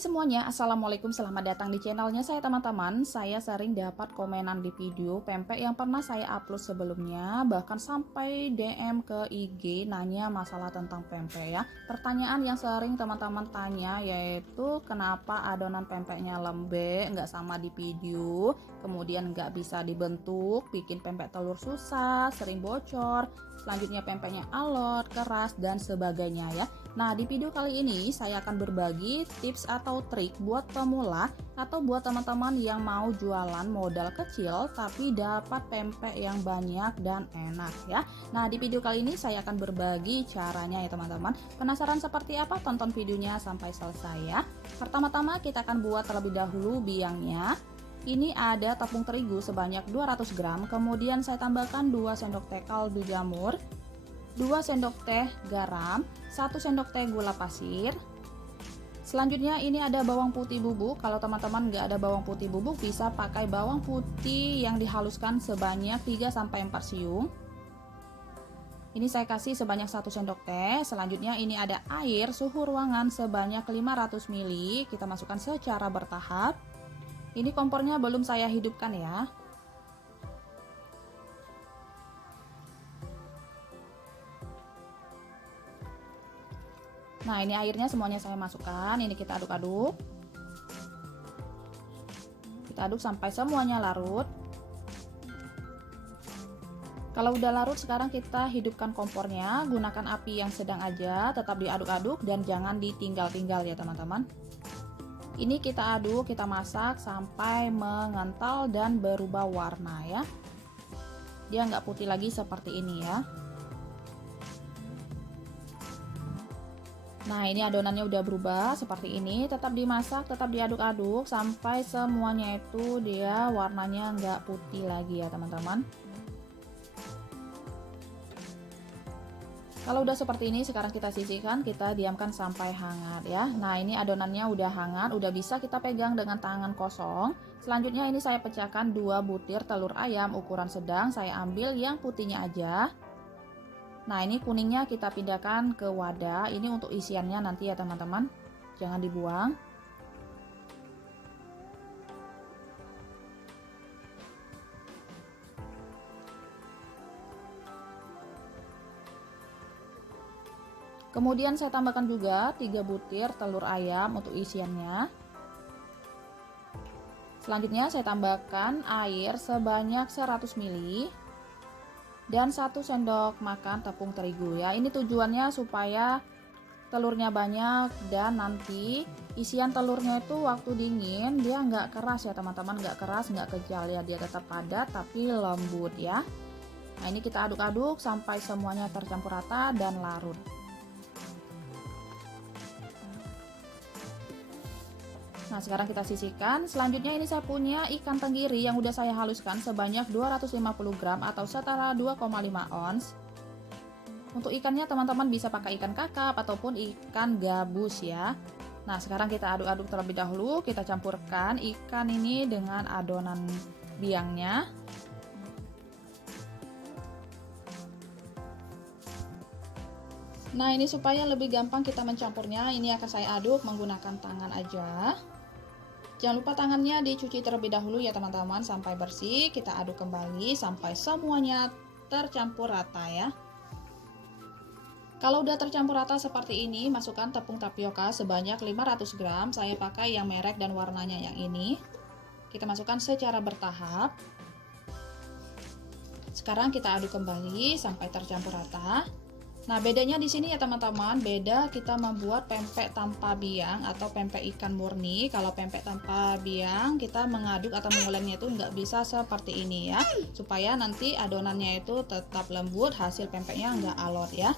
semuanya, Assalamualaikum, selamat datang di channelnya saya teman-teman. Saya sering dapat komenan di video pempek yang pernah saya upload sebelumnya, bahkan sampai DM ke IG nanya masalah tentang pempek ya. Pertanyaan yang sering teman-teman tanya yaitu kenapa adonan pempeknya lembek, nggak sama di video, kemudian nggak bisa dibentuk, bikin pempek telur susah, sering bocor, selanjutnya pempeknya alot, keras, dan sebagainya ya. Nah, di video kali ini saya akan berbagi tips atau trik buat pemula atau buat teman-teman yang mau jualan modal kecil tapi dapat pempek yang banyak dan enak ya. Nah, di video kali ini saya akan berbagi caranya ya teman-teman. Penasaran seperti apa? Tonton videonya sampai selesai ya. Pertama-tama kita akan buat terlebih dahulu biangnya. Ini ada tepung terigu sebanyak 200 gram, kemudian saya tambahkan 2 sendok teh kaldu jamur, 2 sendok teh garam, 1 sendok teh gula pasir. Selanjutnya ini ada bawang putih bubuk. Kalau teman-teman nggak ada bawang putih bubuk, bisa pakai bawang putih yang dihaluskan sebanyak 3-4 siung. Ini saya kasih sebanyak 1 sendok teh. Selanjutnya ini ada air suhu ruangan sebanyak 500 ml. Kita masukkan secara bertahap. Ini kompornya belum saya hidupkan ya. Nah, ini airnya semuanya saya masukkan. Ini kita aduk-aduk. Kita aduk sampai semuanya larut. Kalau udah larut, sekarang kita hidupkan kompornya. Gunakan api yang sedang aja, tetap diaduk-aduk dan jangan ditinggal-tinggal ya teman-teman. Ini kita aduk, kita masak sampai mengental dan berubah warna ya. Dia nggak putih lagi seperti ini ya. Nah, ini adonannya udah berubah seperti ini. Tetap dimasak, tetap diaduk-aduk sampai semuanya itu dia warnanya nggak putih lagi ya teman-teman. Kalau udah seperti ini, sekarang kita sisihkan, kita diamkan sampai hangat ya. Nah, ini adonannya udah hangat, udah bisa kita pegang dengan tangan kosong. Selanjutnya ini saya pecahkan 2 butir telur ayam ukuran sedang, saya ambil yang putihnya aja. Nah, ini kuningnya kita pindahkan ke wadah. Ini untuk isiannya nanti ya teman-teman, jangan dibuang. Kemudian saya tambahkan juga 3 butir telur ayam untuk isiannya. Selanjutnya saya tambahkan air sebanyak 100 ml dan 1 sendok makan tepung terigu ya. Ini tujuannya supaya telurnya banyak dan nanti isian telurnya itu waktu dingin dia nggak keras ya teman-teman, nggak keras, nggak kejal ya, dia tetap padat tapi lembut ya. Nah, ini kita aduk-aduk sampai semuanya tercampur rata dan larut. Nah, sekarang kita sisihkan. Selanjutnya ini saya punya ikan tenggiri yang udah saya haluskan sebanyak 250 gram atau setara 2,5 ons. Untuk ikannya teman-teman bisa pakai ikan kakap ataupun ikan gabus ya. Nah, sekarang kita aduk-aduk terlebih dahulu. Kita campurkan ikan ini dengan adonan biangnya. Nah, ini supaya lebih gampang kita mencampurnya, ini akan saya aduk menggunakan tangan aja. Jangan lupa tangannya dicuci terlebih dahulu ya teman-teman sampai bersih. Kita aduk kembali sampai semuanya tercampur rata ya. Kalau udah tercampur rata seperti ini, masukkan tepung tapioka sebanyak 500 gram. Saya pakai yang merek dan warnanya yang ini. Kita masukkan secara bertahap. Sekarang kita aduk kembali sampai tercampur rata. Nah, bedanya di sini ya teman-teman, beda kita membuat pempek tanpa biang atau pempek ikan murni. Kalau pempek tanpa biang, kita mengaduk atau mengulengnya itu nggak bisa seperti ini ya, supaya nanti adonannya itu tetap lembut, hasil pempeknya nggak alot ya.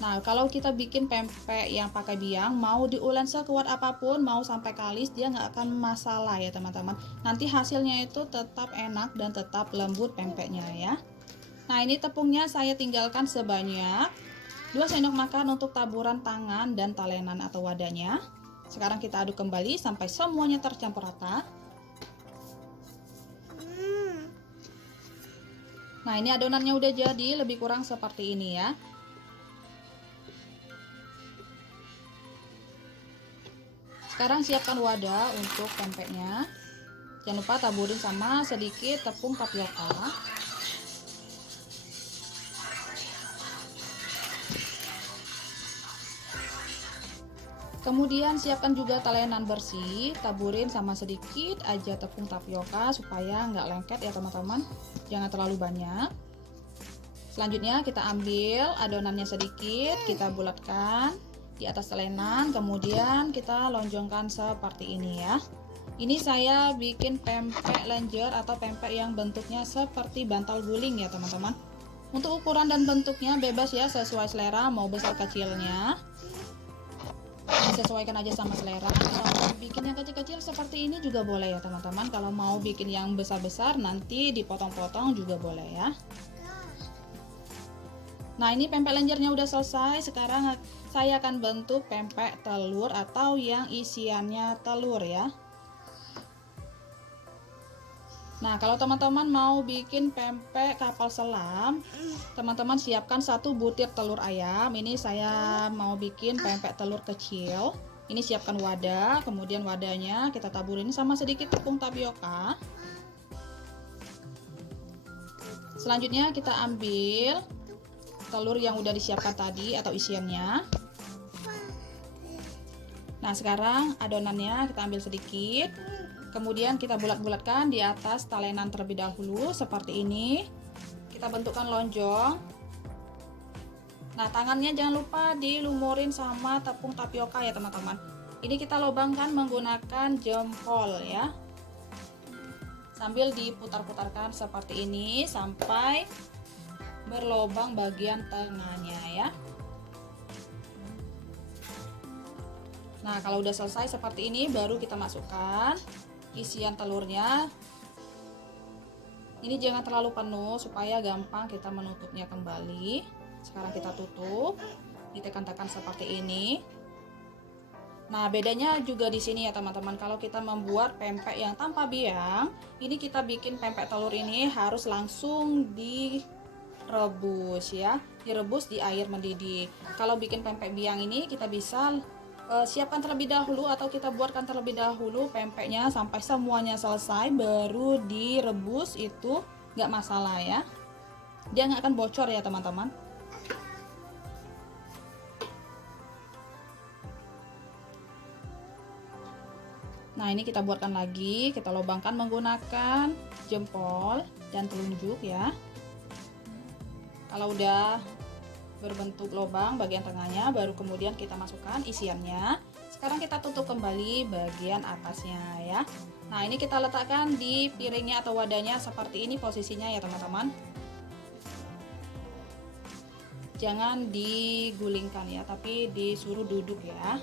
Nah, kalau kita bikin pempek yang pakai biang, mau diulek sekuat apapun, mau sampai kalis, dia nggak akan masalah ya teman-teman. Nanti hasilnya itu tetap enak dan tetap lembut pempeknya ya. Nah, ini tepungnya saya tinggalkan sebanyak 2 sendok makan untuk taburan tangan dan talenan atau wadahnya. Sekarang kita aduk kembali sampai semuanya tercampur rata. Nah, ini adonannya udah jadi, lebih kurang seperti ini ya. Sekarang siapkan wadah untuk pempeknya. Jangan lupa taburin sama sedikit tepung tapioka. Kemudian siapkan juga talenan bersih, taburin sama sedikit aja tepung tapioka supaya nggak lengket ya teman-teman. Jangan terlalu banyak. Selanjutnya kita ambil adonannya sedikit, kita bulatkan di atas talenan, kemudian kita lonjongkan seperti ini ya. Ini saya bikin pempek lenjer atau pempek yang bentuknya seperti bantal guling ya teman-teman. Untuk ukuran dan bentuknya bebas ya, sesuai selera, mau besar kecilnya disesuaikan aja sama selera. Kalau mau bikin yang kecil-kecil seperti ini juga boleh ya teman-teman. Kalau mau bikin yang besar-besar nanti dipotong-potong juga boleh ya. Nah, ini pempek lenjernya udah selesai. Sekarang saya akan bentuk pempek telur atau yang isiannya telur ya. Nah, kalau teman-teman mau bikin pempek kapal selam, teman-teman siapkan 1 butir telur ayam. Ini saya mau bikin pempek telur kecil. Ini siapkan wadah, kemudian wadahnya kita taburin sama sedikit tepung tapioka. Selanjutnya kita ambil telur yang udah disiapkan tadi atau isiannya. Nah, sekarang adonannya kita ambil sedikit. Kemudian kita bulat-bulatkan di atas talenan terlebih dahulu seperti ini. Kita bentukkan lonjong. Nah, tangannya jangan lupa dilumurin sama tepung tapioka ya teman-teman. Ini kita lubangkan menggunakan jempol ya. Sambil diputar-putarkan seperti ini sampai berlubang bagian tengahnya ya. Nah, kalau udah selesai seperti ini baru kita masukkan isian telurnya. Ini jangan terlalu penuh supaya gampang kita menutupnya kembali. Sekarang kita tutup, ditekan-tekan seperti ini. Nah, bedanya juga di sini ya teman-teman. Kalau kita membuat pempek yang tanpa biang, ini kita bikin pempek telur ini harus langsung direbus ya, direbus di air mendidih. Kalau bikin pempek biang ini kita bisa siapkan terlebih dahulu atau kita buatkan terlebih dahulu pempeknya sampai semuanya selesai baru direbus, itu nggak masalah ya, dia nggak akan bocor ya teman-teman. Nah, ini kita buatkan lagi, kita lubangkan menggunakan jempol dan telunjuk ya. Kalau udah berbentuk lubang bagian tengahnya baru kemudian kita masukkan isiannya. Sekarang kita tutup kembali bagian atasnya ya. Nah, ini kita letakkan di piringnya atau wadahnya seperti ini posisinya ya teman-teman. Jangan digulingkan ya, tapi disuruh duduk ya.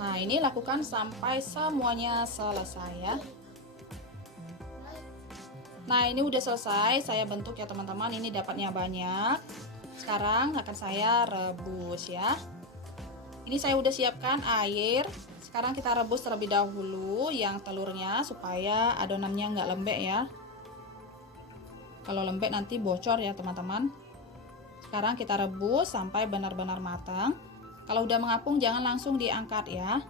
Nah, ini lakukan sampai semuanya selesai ya. Nah, ini udah selesai saya bentuk ya teman-teman. Ini dapatnya banyak. Sekarang akan saya rebus ya. Ini saya udah siapkan air. Sekarang kita rebus terlebih dahulu yang telurnya supaya adonannya nggak lembek ya. Kalau lembek nanti bocor ya teman-teman. Sekarang kita rebus sampai benar-benar matang. Kalau udah mengapung jangan langsung diangkat ya.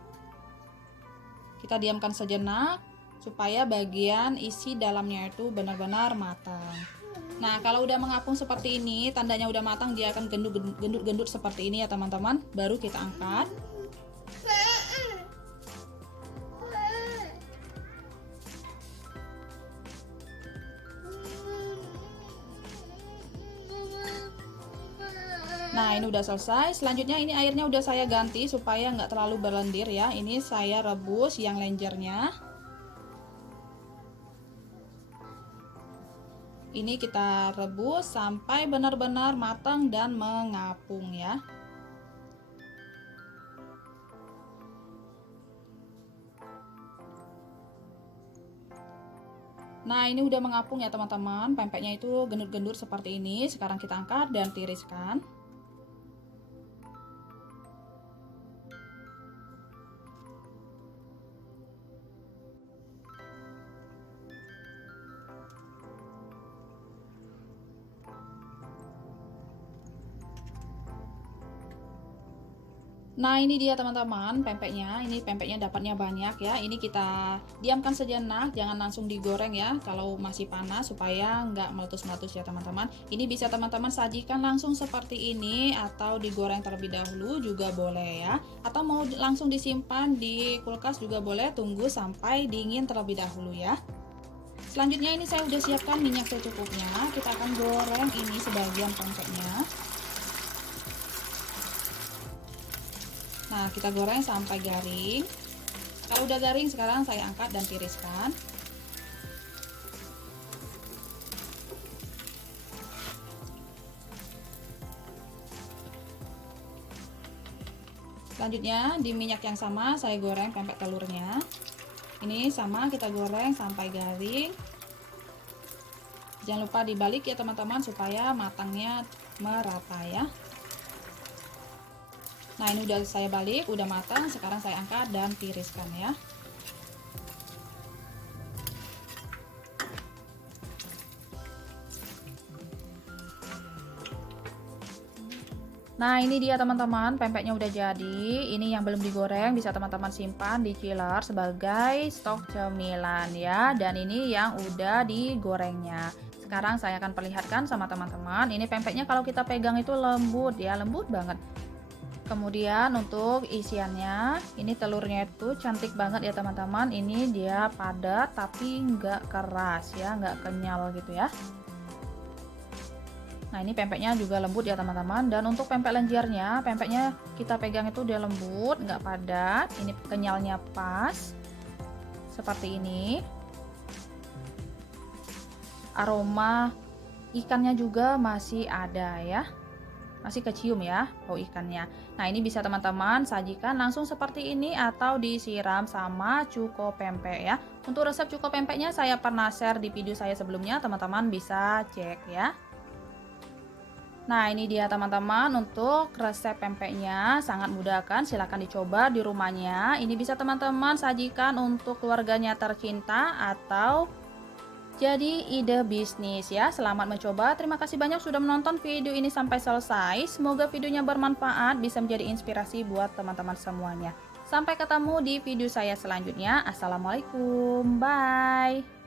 Kita diamkan sejenak supaya bagian isi dalamnya itu benar-benar matang. Nah, kalau udah mengapung seperti ini, tandanya udah matang, dia akan gendut-gendut seperti ini ya teman-teman. Baru kita angkat. Nah, ini udah selesai. Selanjutnya ini airnya udah saya ganti supaya nggak terlalu berlendir ya. Ini saya rebus yang lenjernya. Ini kita rebus sampai benar-benar matang dan mengapung ya. Nah, ini udah mengapung ya teman-teman. Pempeknya itu gendut-gendut seperti ini. Sekarang kita angkat dan tiriskan. Nah, ini dia teman-teman pempeknya. Ini pempeknya dapatnya banyak ya. Ini kita diamkan sejenak, jangan langsung digoreng ya kalau masih panas supaya nggak meletus-meletus ya teman-teman. Ini bisa teman-teman sajikan langsung seperti ini atau digoreng terlebih dahulu juga boleh ya. Atau mau langsung disimpan di kulkas juga boleh, tunggu sampai dingin terlebih dahulu ya. Selanjutnya ini saya udah siapkan minyak secukupnya. Kita akan goreng ini sebagian pempeknya. Nah, kita goreng sampai garing. Kalau udah garing, sekarang saya angkat dan tiriskan. Selanjutnya, di minyak yang sama, saya goreng pempek telurnya. Ini sama, kita goreng sampai garing. Jangan lupa dibalik ya teman-teman, supaya matangnya merata ya. Nah, ini udah saya balik, udah matang. Sekarang saya angkat dan tiriskan ya. Nah, ini dia teman-teman, pempeknya udah jadi. Ini yang belum digoreng bisa teman-teman simpan di chiller sebagai stok cemilan ya. Dan ini yang udah digorengnya. Sekarang saya akan perlihatkan sama teman-teman. Ini pempeknya kalau kita pegang itu lembut ya, lembut banget. Kemudian untuk isiannya, ini telurnya itu cantik banget ya teman-teman. Ini dia padat tapi nggak keras ya, nggak kenyal gitu ya. Nah, ini pempeknya juga lembut ya teman-teman. Dan untuk pempek lenjernya, pempeknya kita pegang itu dia lembut, nggak padat. Ini kenyalnya pas, seperti ini. Aroma ikannya juga masih ada ya. Masih kecium ya bau ikannya. Nah, ini bisa teman-teman sajikan langsung seperti ini atau disiram sama cuko pempek ya. Untuk resep cuko pempeknya saya pernah share di video saya sebelumnya, teman-teman bisa cek ya. Nah, ini dia teman-teman untuk resep pempeknya, sangat mudah kan, silahkan dicoba di rumahnya. Ini bisa teman-teman sajikan untuk keluarganya tercinta atau jadi ide bisnis ya. Selamat mencoba. Terima kasih banyak sudah menonton video ini sampai selesai. Semoga videonya bermanfaat, bisa menjadi inspirasi buat teman-teman semuanya. Sampai ketemu di video saya selanjutnya. Assalamualaikum. Bye.